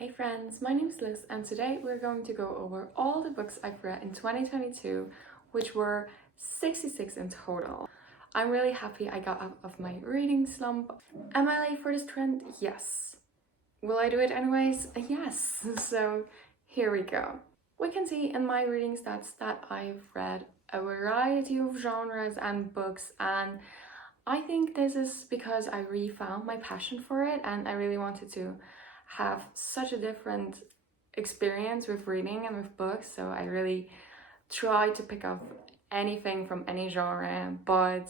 Hey friends, my name is Liz and today we're going to go over all the books I've read in 2022, which were 66 in total. I'm really happy I got out of my reading slump. Am I late for this trend? Yes. Will I do it anyways? Yes. So here we go. We can see in my reading stats that I've read a variety of genres and books, and I think this is because I really found my passion for it and I really wanted to have such a different experience with reading and with books, so I really try to pick up anything from any genre. But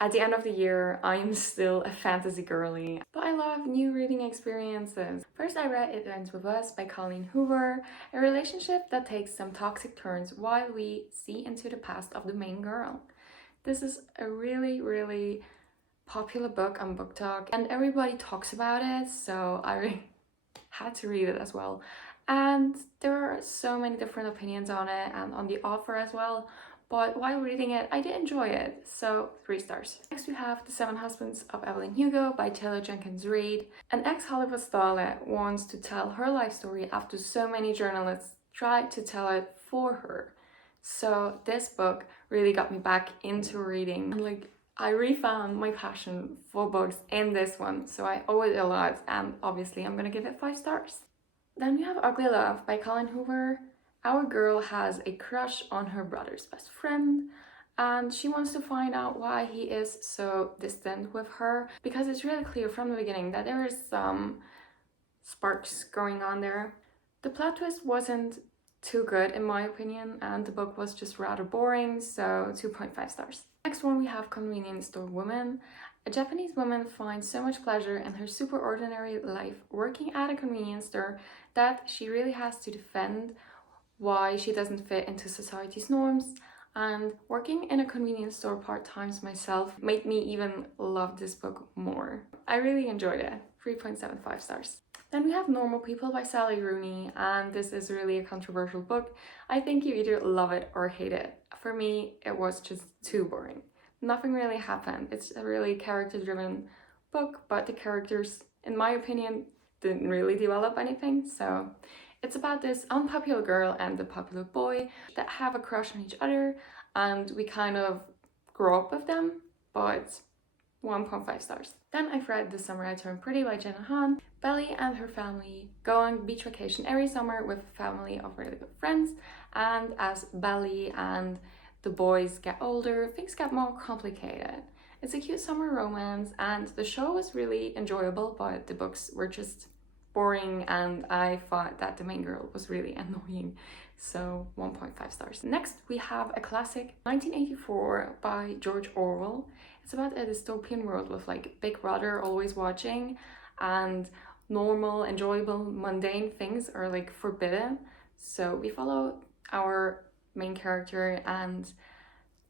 at the end of the year, I'm still a fantasy girly, but I love new reading experiences. First, I read It Ends With Us by Colleen Hoover, a relationship that takes some toxic turns while we see into the past of the main girl. This is a really popular book on Book Talk and everybody talks about it, so I had to read it as well. And there are so many different opinions on it and on the author as well, but while reading it I did enjoy it, so 3 stars. Next we have The Seven Husbands of Evelyn Hugo by Taylor Jenkins Reid. An ex-Hollywood starlet wants to tell her life story after so many journalists tried to tell it for her. So this book really got me back into reading. I refound my passion for books in this one, so I owe it a lot, and obviously I'm gonna give it 5 stars. Then we have Ugly Love by Colleen Hoover. Our girl has a crush on her brother's best friend, and she wants to find out why he is so distant with her, because it's really clear from the beginning that there is some sparks going on there. The plot twist wasn't too good in my opinion, and the book was just rather boring, so 2.5 stars. Next one we have Convenience Store Woman. A Japanese woman finds so much pleasure in her super ordinary life working at a convenience store that she really has to defend why she doesn't fit into society's norms, and working in a convenience store part-time myself made me even love this book more. I really enjoyed it. 3.75 stars. Then we have Normal People by Sally Rooney, and this is really a controversial book. I think you either love it or hate it. For me, it was just too boring. Nothing really happened. It's a really character-driven book, but the characters, in my opinion, didn't really develop anything. So it's about this unpopular girl and the popular boy that have a crush on each other, and we kind of grow up with them, but 1.5 stars. Then I've read The Summer I Turned Pretty by Jenna Han. Belly and her family go on beach vacation every summer with a family of really good friends, and as Belly and the boys get older, things get more complicated. It's a cute summer romance, and the show was really enjoyable, but the books were just boring, and I thought that the main girl was really annoying, so 1.5 stars. Next we have a classic, 1984 by George Orwell. It's about a dystopian world with Big Brother always watching, and normal, enjoyable, mundane things are forbidden. So we follow our main character and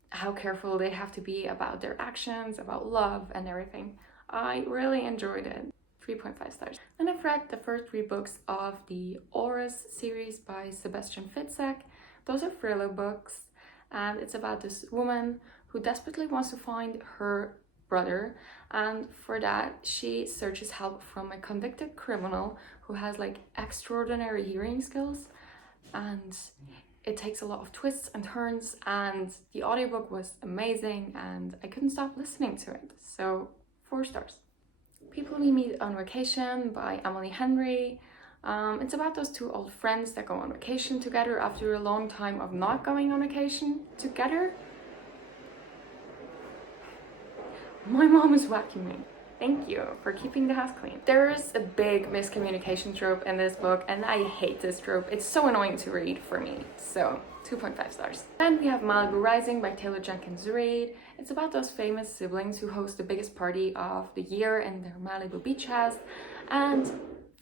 how careful they have to be about their actions, about love and everything. I really enjoyed it. 3.5 stars. Then I've read the first 3 books of the Auras series by Sebastian Fitzek. Those are thriller books, and it's about this woman who desperately wants to find her brother, and for that she searches help from a convicted criminal who has extraordinary hearing skills, and it takes a lot of twists and turns, and the audiobook was amazing and I couldn't stop listening to it, so 4 stars. People We Meet on Vacation by Emily Henry. It's about those 2 old friends that go on vacation together after a long time of not going on vacation together. My mom is vacuuming. Thank you for keeping the house clean. There is a big miscommunication trope in this book, and I hate this trope. It's so annoying to read for me, so 2.5 stars. Then we have Malibu Rising by Taylor Jenkins Reid. It's about those famous siblings who host the biggest party of the year in their Malibu beach house, and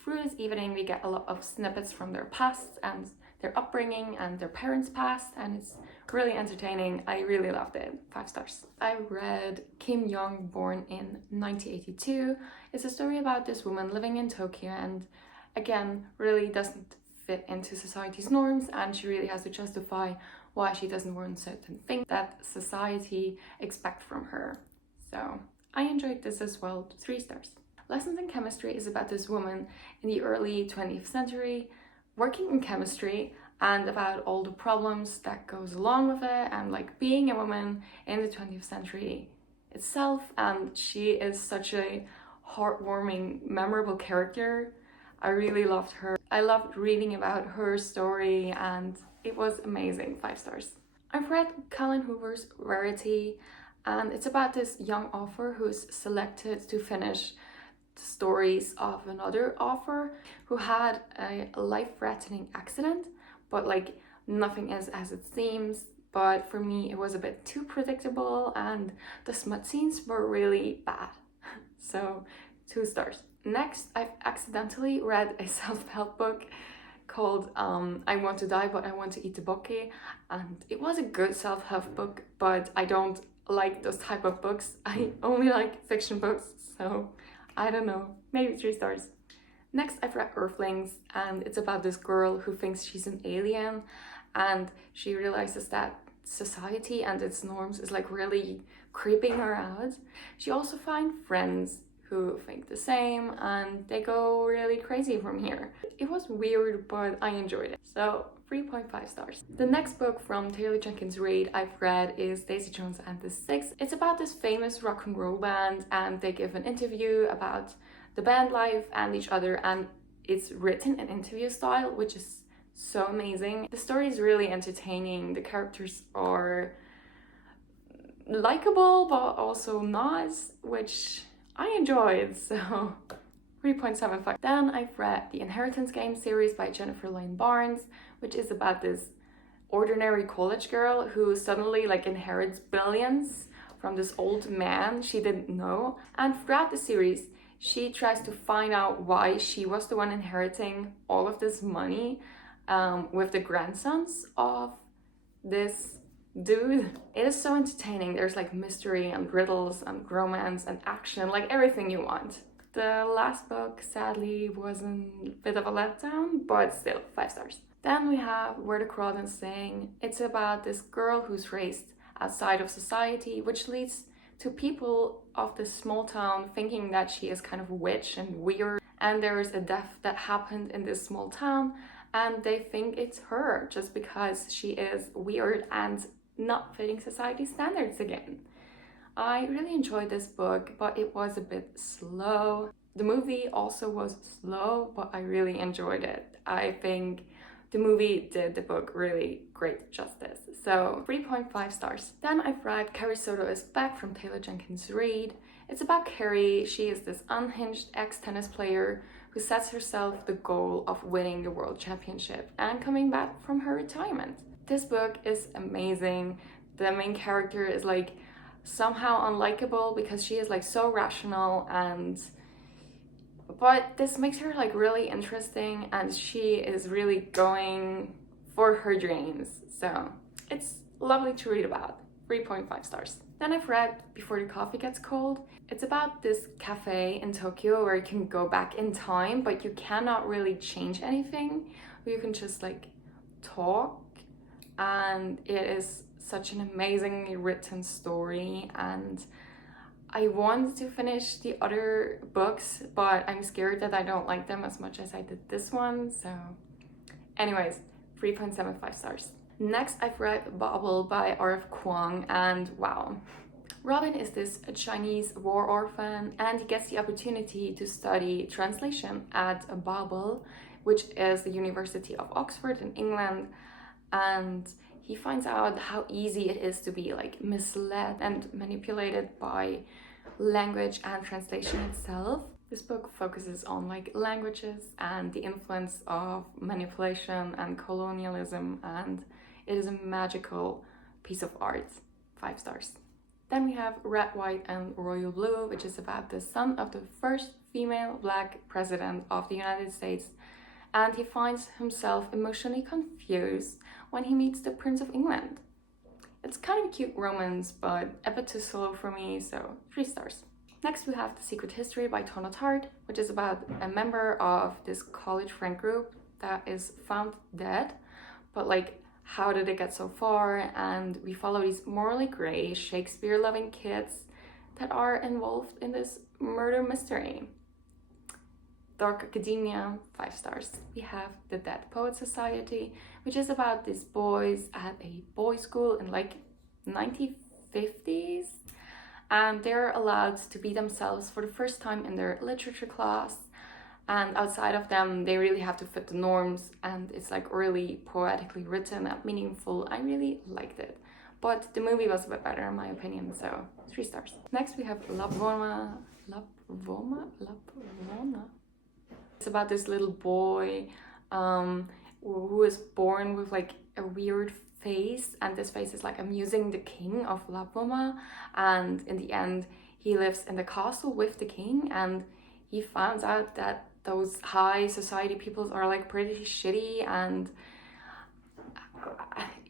through this evening we get a lot of snippets from their past and their upbringing and their parents' past, and it's really entertaining. I really loved it. 5 stars. I read Kim Young, Born in 1982. It's a story about this woman living in Tokyo, and again really doesn't fit into society's norms, and she really has to justify why she doesn't want certain things that society expect from her. So I enjoyed this as well. 3 stars. Lessons in Chemistry is about this woman in the early 20th century working in chemistry and about all the problems that goes along with it and like being a woman in the 20th century itself. And she is such a heartwarming, memorable character. I really loved her. I loved reading about her story and it was amazing. 5 stars. I've read Colin Hoover's Rarity, and it's about this young author who's selected to finish the stories of another author who had a life-threatening accident, but like nothing is as it seems. But for me, it was a bit too predictable and the smut scenes were really bad. So 2 stars. Next, I've accidentally read a self-help book called I Want to Die But I Want to Eat the Bokeh, and it was a good self-help book, but I don't like those type of books. I only like fiction books, so I don't know, maybe 3 stars. Next, I've read Earthlings, and it's about this girl who thinks she's an alien and she realizes that society and its norms is like really creeping her out. She also finds friends who think the same and they go really crazy from here. It was weird, but I enjoyed it. So 3.5 stars. The next book from Taylor Jenkins Reid I've read is Daisy Jones and the Six. It's about this famous rock and roll band and they give an interview about the band life and each other, and it's written in interview style, which is so amazing. The story is really entertaining. The characters are likable but also not, which I enjoyed, so 3.75. Then I've read the Inheritance Game series by Jennifer Lynn Barnes, which is about this ordinary college girl who suddenly like inherits billions from this old man she didn't know. And throughout the series, she tries to find out why she was the one inheriting all of this money with the grandsons of this dude. It is so entertaining. There's like mystery and riddles and romance and action, like everything you want. The last book sadly was a bit of a letdown, but still 5 stars. Then we have Where the Crawdons Sing. It's about this girl who's raised outside of society, which leads to people of this small town thinking that she is kind of a witch and weird. And there is a death that happened in this small town and they think it's her just because she is weird and not fitting society standards again. I really enjoyed this book, but it was a bit slow. The movie also was slow, but I really enjoyed it. I think the movie did the book really great justice. So 3.5 stars. Then I've read Carrie Soto is Back from Taylor Jenkins Reid. It's about Carrie. She is this unhinged ex-tennis player who sets herself the goal of winning the world championship and coming back from her retirement. This book is amazing. The main character is like somehow unlikable because she is like so rational, but this makes her like really interesting and she is really going for her dreams. So it's lovely to read about. 3.5 stars. Then I've read Before the Coffee Gets Cold. It's about this cafe in Tokyo where you can go back in time, but you cannot really change anything. You can just like talk, and it is such an amazingly written story, and I want to finish the other books, but I'm scared that I don't like them as much as I did this one. So anyways, 3.75 stars. Next, I've read Babel by R.F. Kuang, and wow. Robin is this Chinese war orphan, and he gets the opportunity to study translation at Babel, which is the University of Oxford in England, and he finds out how easy it is to be like misled and manipulated by language and translation itself. This book focuses on like languages and the influence of manipulation and colonialism, and it is a magical piece of art. 5 stars. Then we have Red, White and Royal Blue, which is about the son of the first female Black president of the United States, and he finds himself emotionally confused when he meets the Prince of England. It's kind of a cute romance, but a bit too slow for me, so 3 stars. Next we have The Secret History by Tona Tart, which is about a member of this college friend group that is found dead, but like how did it get so far? And we follow these morally gray, Shakespeare-loving kids that are involved in this murder mystery. Dark Academia, 5 stars. We have The Dead Poet Society, which is about these boys at a boys' school in like 1950s, and they're allowed to be themselves for the first time in their literature class. And outside of them, they really have to fit the norms, and it's like really poetically written and meaningful. I really liked it. But the movie was a bit better in my opinion, so 3 stars. Next we have Lapvona. It's about this little boy who is born with like a weird face, and this face is like amusing the king of Lapvona, and in the end he lives in the castle with the king, and he finds out that those high society peoples are like pretty shitty, and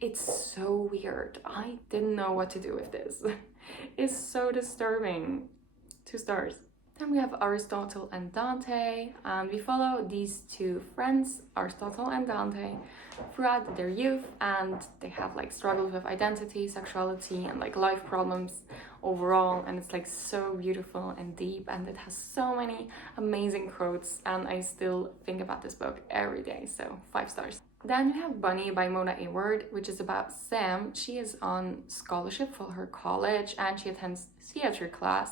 it's so weird. I didn't know what to do with this. It's so disturbing. 2 stars. Then we have Aristotle and Dante, and we follow these two friends, Aristotle and Dante, throughout their youth, and they have like struggles with identity, sexuality, and like life problems overall, and it's like so beautiful and deep, and it has so many amazing quotes, and I still think about this book every day, so 5 stars. Then we have Bunny by Mona Award, which is about Sam. She is on scholarship for her college, and she attends theater class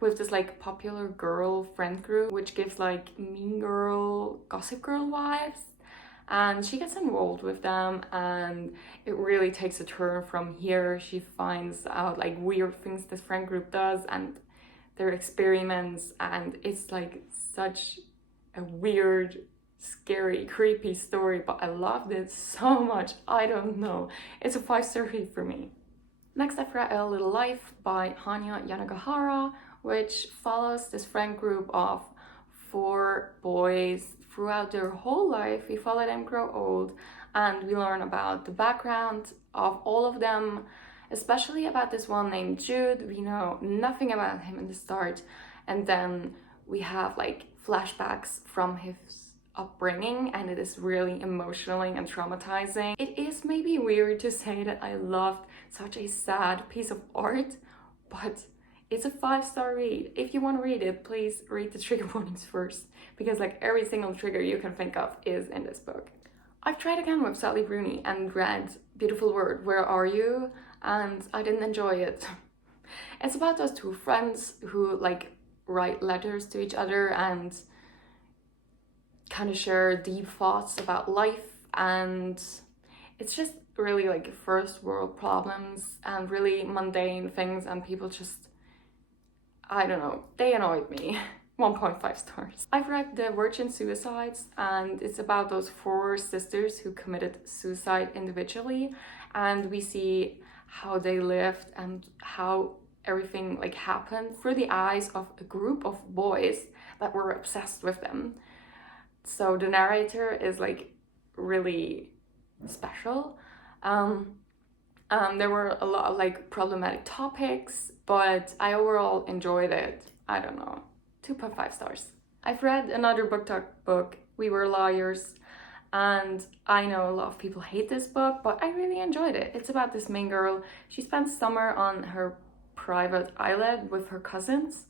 with this like popular girl friend group, which gives like Mean Girl, Gossip Girl vibes. And she gets involved with them, and it really takes a turn from here. She finds out like weird things this friend group does and their experiments, and it's like such a weird, scary, creepy story, but I loved it so much. I don't know. It's a 5-star read for me. Next, I've read A Little Life by Hanya Yanagihara, which follows this friend group of 4 boys throughout their whole life. We follow them grow old, and we learn about the background of all of them, especially about this one named Jude. We know nothing about him in the start, and then we have like flashbacks from his upbringing, and it is really emotionally and traumatizing. It is maybe weird to say that I loved such a sad piece of art, but it's a 5-star read. If you want to read it, please read the trigger warnings first, because like every single trigger you can think of is in this book. I've tried again with Sally Rooney and read Beautiful Word, Where Are You? And I didn't enjoy it. It's about those 2 friends who like write letters to each other and kind of share deep thoughts about life, and it's just really like first world problems and really mundane things, and people just, I don't know, they annoyed me. 1.5 stars. I've read The Virgin Suicides, and it's about those 4 sisters who committed suicide individually, and we see how they lived and how everything like happened through the eyes of a group of boys that were obsessed with them. So the narrator is like really special. There were a lot of like problematic topics, but I overall enjoyed it. I don't know, 2.5 stars. I've read another book talk book, We Were Liars, and I know a lot of people hate this book, but I really enjoyed it. It's about this main girl. She spends summer on her private island with her cousins,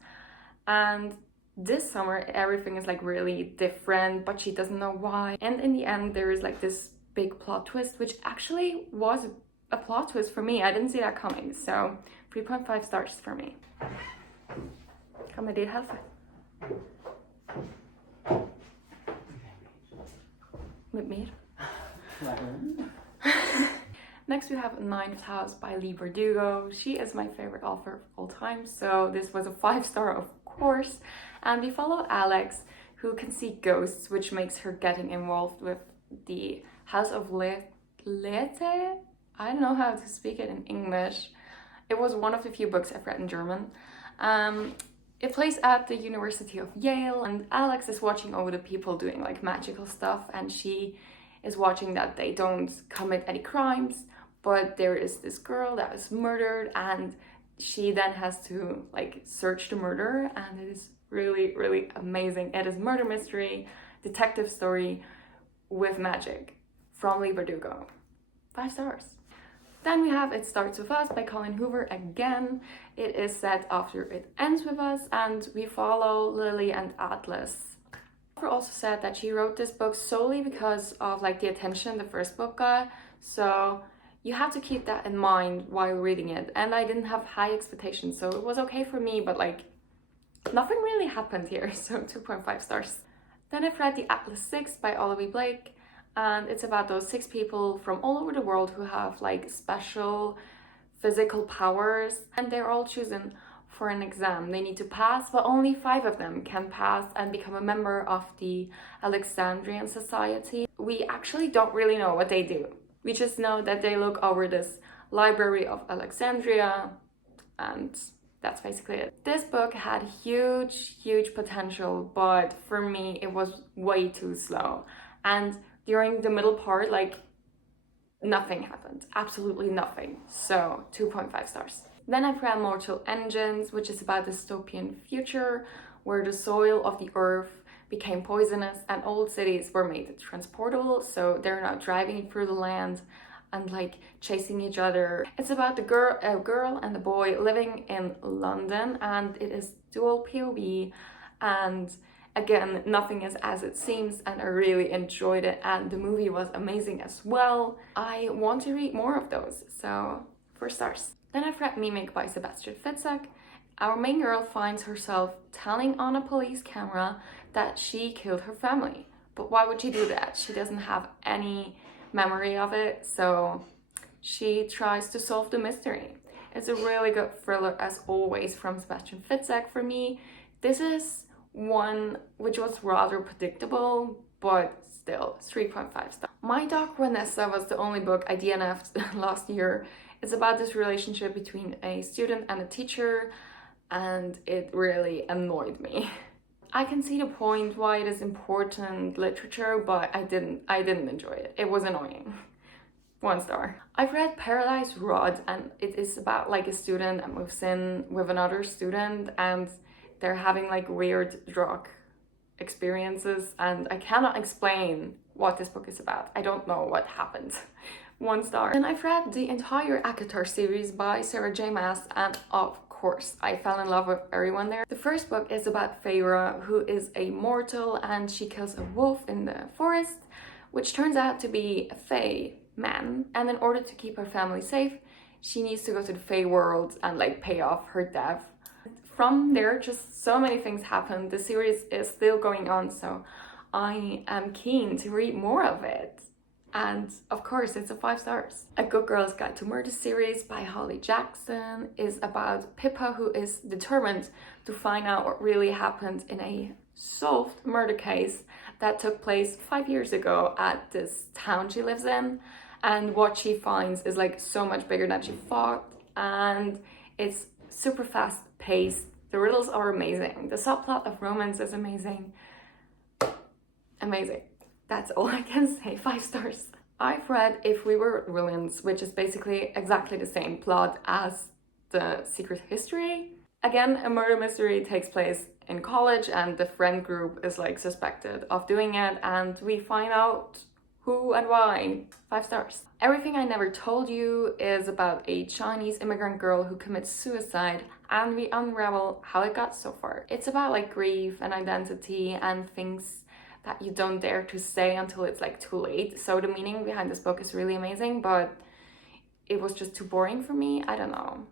and this summer everything is like really different, but she doesn't know why. And in the end there is like this big plot twist, which actually was a plot twist for me. I didn't see that coming, so 3.5 stars for me. Kan med det helfen? Med mer? Next we have Ninth House by Leigh Bardugo. She is my favorite author of all time, so this was a 5-star of course. And we follow Alex, who can see ghosts, which makes her getting involved with the House of Lete? I don't know how to speak it in English. It was one of the few books I've read in German. It plays at the University of Yale, and Alex is watching over the people doing like magical stuff, and she is watching that they don't commit any crimes, but there is this girl that is murdered, and she then has to like search the murderer, and it is really, really amazing. It is murder mystery, detective story with magic from Leigh Bardugo. 5 stars. Then we have It Starts With Us by Colin Hoover again. It is set after It Ends With Us, and we follow Lily and Atlas. author also said that she wrote this book solely because of like the attention the first book got. So you have to keep that in mind while reading it. And I didn't have high expectations, so it was okay for me, but like nothing really happened here, so 2.5 stars. Then I've read The Atlas 6 by Olivia Blake, and it's about those 6 people from all over the world who have like special physical powers, and they're all chosen for an exam they need to pass, but only 5 of them can pass and become a member of the Alexandrian Society. We actually don't really know what they do. We just know that they look over this library of Alexandria, and that's basically it. This book had huge potential, but for me it was way too slow. And during the middle part, like nothing happened, absolutely nothing. So 2.5 stars. Then I've read Mortal Engines, which is about a dystopian future where the soil of the earth became poisonous and old cities were made transportable, so they're now driving through the land and like chasing each other. It's about a girl and a boy living in London, and it is dual POV, and again, nothing is as it seems, and I really enjoyed it, and the movie was amazing as well. I want to read more of those, so 4 stars. Then I've read Mimic by Sebastian Fitzek. Our main girl finds herself telling on a police camera that she killed her family. But why would she do that? She doesn't have any memory of it, so she tries to solve the mystery. It's a really good thriller as always from Sebastian Fitzek for me. This is one which was rather predictable, but still 3.5 stars. My Dog Vanessa was the only book I DNF'd last year. It's about this relationship between a student and a teacher, and it really annoyed me. I can see the point why it is important literature, but I didn't enjoy it. It was annoying. 1 star. I've read Paradise Rod, and it is about like a student that moves in with another student, and they're having like weird drug experiences, and I cannot explain what this book is about. I don't know what happened. 1 star. And I've read the entire ACOTAR series by Sarah J. Maas, and of course I fell in love with everyone there. The first book is about Feyre, who is a mortal, and she kills a wolf in the forest, which turns out to be a Fey man, and in order to keep her family safe, she needs to go to the Fey world and like pay off her debt. From there, just so many things happen. The series is still going on, so I am keen to read more of it. And of course, it's a 5 stars. A Good Girl's Guide to Murder series by Holly Jackson is about Pippa, who is determined to find out what really happened in a solved murder case that took place 5 years ago at this town she lives in. And what she finds is like so much bigger than she thought, and it's super fast paced. The riddles are amazing. The subplot of romance is amazing. Amazing. That's all I can say. 5 stars. I've read If We Were Villains, which is basically exactly the same plot as The Secret History. Again, a murder mystery takes place in college, and the friend group is like suspected of doing it, and we find out who and why. 5 stars. Everything I Never Told You is about a Chinese immigrant girl who commits suicide, and we unravel how it got so far. It's about like grief and identity and things that you don't dare to say until it's like too late. So the meaning behind this book is really amazing, but it was just too boring for me. I don't know.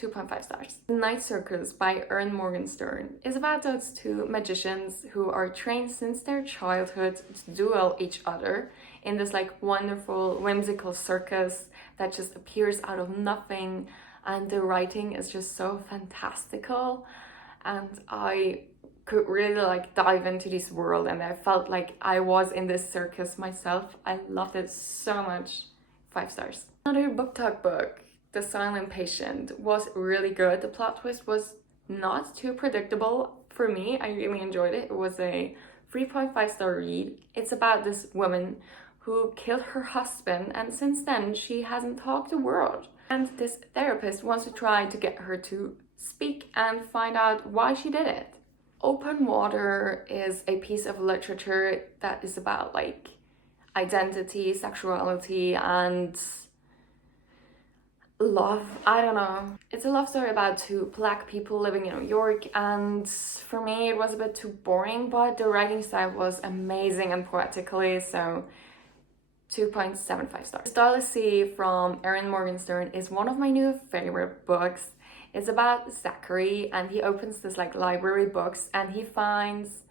2.5 stars. The Night Circus by Erin Morgenstern is about those 2 magicians who are trained since their childhood to duel each other in this like wonderful whimsical circus that just appears out of nothing, and the writing is just so fantastical, and I could really like dive into this world, and I felt like I was in this circus myself. I loved it so much. 5 stars. Another book talk book, The Silent Patient, was really good. The plot twist was not too predictable for me. I really enjoyed it. It was a 3.5 star read. It's about this woman who killed her husband, and since then she hasn't talked a word. And this therapist wants to try to get her to speak and find out why she did it. Open Water is a piece of literature that is about like identity, sexuality, and love, I don't know. It's a love story about two black people living in New York, and for me it was a bit too boring, but the writing style was amazing and poetically, so 2.75 stars. Stalacy from Erin Morgenstern is one of my new favorite books. It's about Zachary, and he opens this like library books and he finds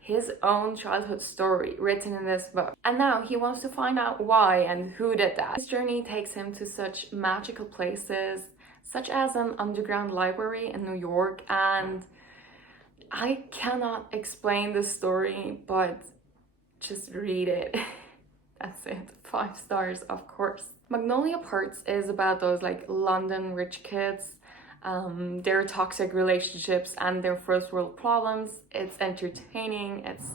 his own childhood story written in this book. And now he wants to find out why and who did that. His journey takes him to such magical places, such as an underground library in New York, and I cannot explain the story, but just read it. That's it. 5 stars, of course. Magnolia Parks is about those like London rich kids, their toxic relationships and their first world problems. It's entertaining, it's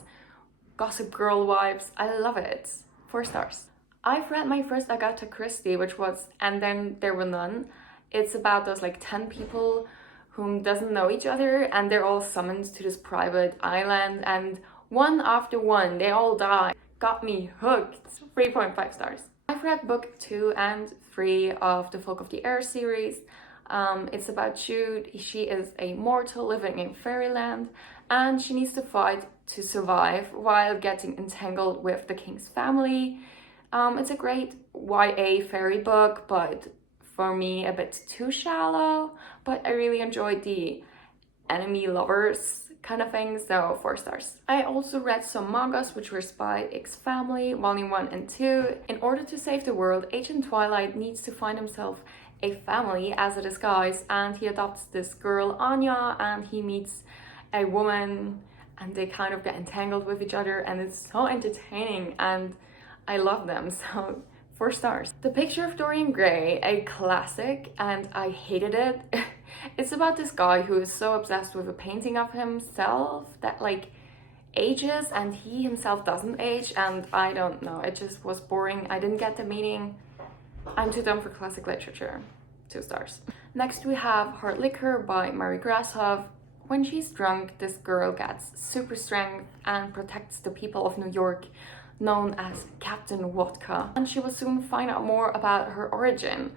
Gossip Girl vibes. I love it. 4 stars. I've read my first Agatha Christie, which was And Then There Were None. It's about those like 10 people whom doesn't know each other, and they're all summoned to this private island, and one after one they all die. Got me hooked. 3.5 stars. I've read book 2 and 3 of the Folk of the Air series. It's about Jude. She is a mortal living in fairyland, and she needs to fight to survive while getting entangled with the king's family. It's a great YA fairy book, but for me a bit too shallow, but I really enjoyed the enemy lovers kind of thing, so 4 stars. I also read some mangas which were Spy X Family, volume 1 and 2. In order to save the world, Agent Twilight needs to find himself a family as a disguise, and he adopts this girl Anya, and he meets a woman and they kind of get entangled with each other, and it's so entertaining and I love them, so 4 stars. The Picture of Dorian Gray, a classic, and I hated it. It's about this guy who is so obsessed with a painting of himself that like ages and he himself doesn't age, and I don't know, it just was boring. I didn't get the meaning. I'm too dumb for classic literature. 2 stars. Next we have Hard Liquor by Mary Grashoff. When she's drunk, this girl gets super strength and protects the people of New York, known as Captain Vodka, and she will soon find out more about her origin.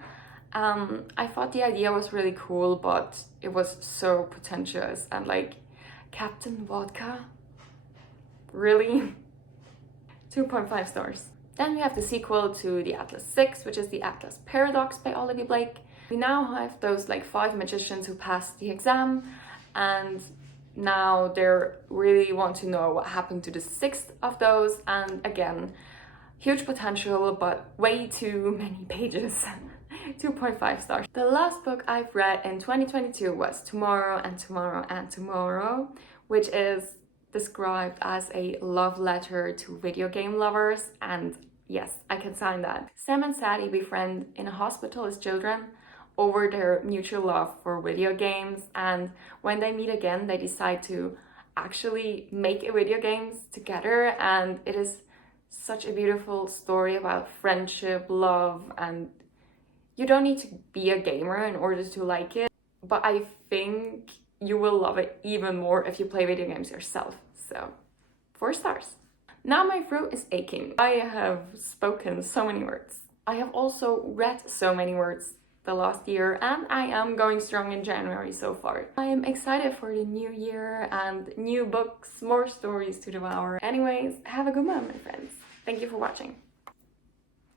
I thought the idea was really cool, but it was so pretentious and like, Captain Vodka? Really? 2.5 stars. Then we have the sequel to the Atlas 6, which is the Atlas Paradox by Olivia Blake. We now have those like 5 magicians who passed the exam, and now they really want to know what happened to the 6th of those, and again, huge potential, but way too many pages. 2.5 stars. The last book I've read in 2022 was Tomorrow and Tomorrow and Tomorrow, which is described as a love letter to video game lovers, and yes, I can sign that. Sam and Sadie befriend in a hospital as children over their mutual love for video games, and when they meet again they decide to actually make a video games together, and it is such a beautiful story about friendship, love, and you don't need to be a gamer in order to like it, but I think you will love it even more if you play video games yourself. So 4 stars. Now my throat is aching. I have spoken so many words. I have also read so many words the last year, and I am going strong in January so far. I am excited for the new year and new books, more stories to devour. Anyways, have a good one, my friends. Thank you for watching.